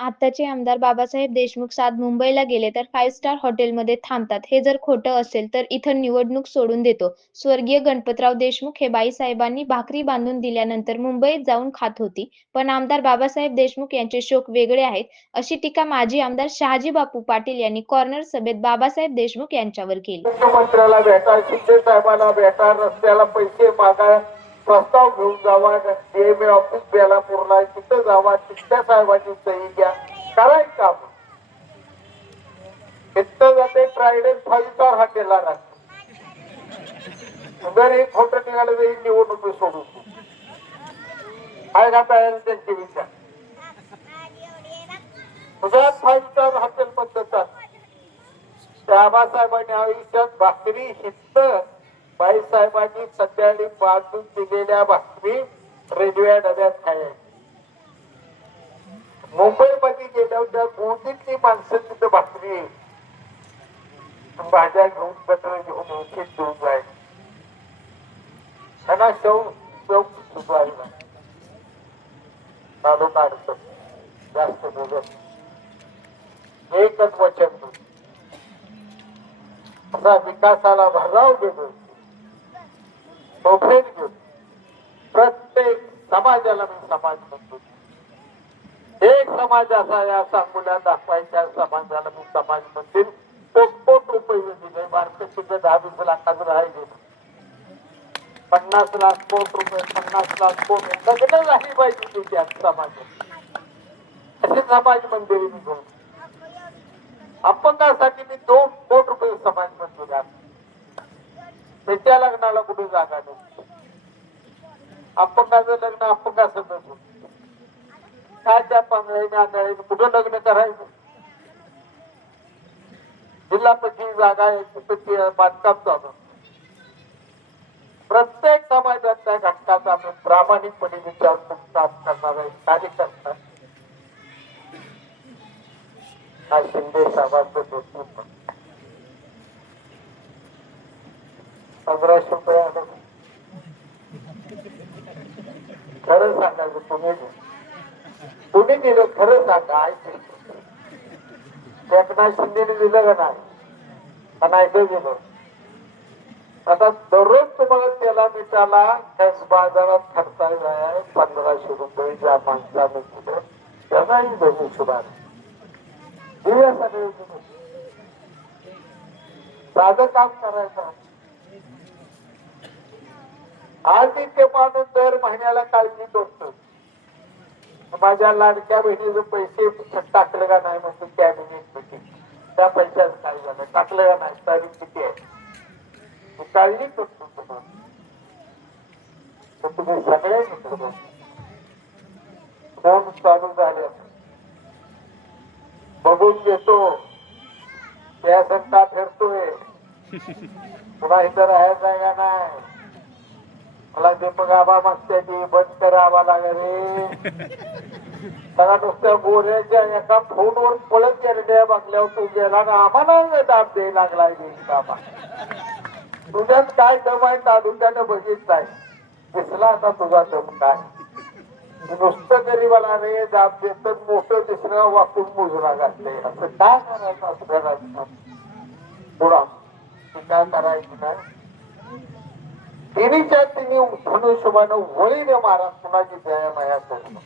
आताचे आमदार बाबासाहेब देशमुख साध मुंबईला गेले तर फाईव्ह स्टार हॉटेलमध्ये थांबतात. हे जर खोटं असेल तर इथं निवडणूक सोडून देतो. स्वर्गीय गणपतराव देशमुख हे बाईसाहेबांनी भाकरी बांधून दिल्यानंतर मुंबईत जाऊन खात होती. पण आमदार बाबासाहेब देशमुख यांचे शोक वेगळे आहेत. अशी टीका माजी आमदार शहाजी बापू पाटील यांनी कॉर्नर सभेत बाबासाहेब देशमुख यांच्यावर केली. मुख्यमंत्र्याला भेटा शिंदे साहेबांना भेटा रस्त्याला पैसे मागा प्रस्ताव घेऊन जावा. डीएमए ऑफिस बेलापूरला तिथं जावा. तिथल्या साहेबांची सही घ्या. करायचं आपण? इथं जाते फ्रायडे फाईव्ह स्टार हॉटेलला राहतो. जर एक फोटो निघाले तर ही निवडणूक सोडून. देऊ. आहे का तयार त्यांचे विचार? गुजरात फाईव्ह स्टार हॉटेल पद्धत. आबासाहेबांनी आयुष्यात भाकरी हित बाईसाहेबांनी सध्याने बांधून दिलेल्या भाकरी रेल्वे डब्यात खायच्या मुंबईमध्ये गेल्यावर त्या गोदीतली माणसं तिथं भाकरी भाज्या घेऊन कटर घेऊन उशीत घेऊन जायचं. त्यांना शव शव सुचवायला चालू काढत जास्त बोलत एकच वचन असा विकासाला भराव देतो. तो घेऊन प्रत्येक समाजाला मी समाज म्हणतो. एक समाज असा या सांगुल्या दाखवायच्या समाजाला मी समाज म्हणतील. तो कोट रुपये दिले मार्केटचे दहा वीस लाखाचं राहिले. पन्नास लाख कोट रुपये पन्नास लाख कोट. लग्न झाली पाहिजे त्या समाजात असे समाज मंदिर मी घेऊन अपंगासाठी मी दोन कोट रुपये समाज मंदिर त्याच्या लग्नाला कुठे जागा नाही. अपंगाचं लग्न अपंगासंगच होत. काय त्या पंगळीने आंधळीने कुठं लग्न करायचं? जिल्हा परिषद जागा आहे तिथं बांधकाम चालू प्रत्येक समाजात त्या घटकाचा आपण प्रामाणिकपणे विचार करणार आहे करणारा एक कार्यकर्ता हा शिंदे साहेबांचं नेतृत्व पंधराशे रुपये आलं. खरं सांगायचं तुम्ही तुम्ही दिलं खरं सांगा ऐकलं. एकनाथ शिंदेने दिलं का नाही? पण ऐकलं ते दिलं आता दररोज तुम्हाला त्याला मिठाला त्याच बाजारात खर्चाय जाय पंधराशे रुपये ज्या माणसाने दिलं त्यांनाही दोन्ही सुधार. दिव्या सगळे साधं काम करायचं. आज इतके माणूस दर महिन्याला काळजी करतो माझ्या लाडक्या बहिणीचे पैसे टाकले का नाही म्हणतो कॅबिनेट मिटिंग त्या पैशात काय झालं? टाकलं का नाही? तारीख किती आहे? काळजी करतो तुम्हाला. तुम्ही सगळे फोन चालू झाले. बघून घेतो. त्या संता फिरतोय. पुन्हा इथं राहायचं आहे का नाही? मला दीपक आबा मागच्या ती बंद करावा लागेल रे. सगळ्या नुसत्या बोऱ्याच्या एका फोनवर पळत गेलेल्या बघल्यावर तू गेला ना आम्हाला दाब द्यायला लागलाय बाबा. तुझ्यात काय दम आहे तालुक्यानं बघितलाय दिसला आता तुझा दम काय? तू नुसतं गरीबाला रे दाब देत मोठं दिसणं वाकून मुजरा घातले असं काय करायचं असं पुढा. काय करायचं काय? तिन्हीच्या तिन्ही धनुष्यमानं वळीने मारा कुणाची दया माया करू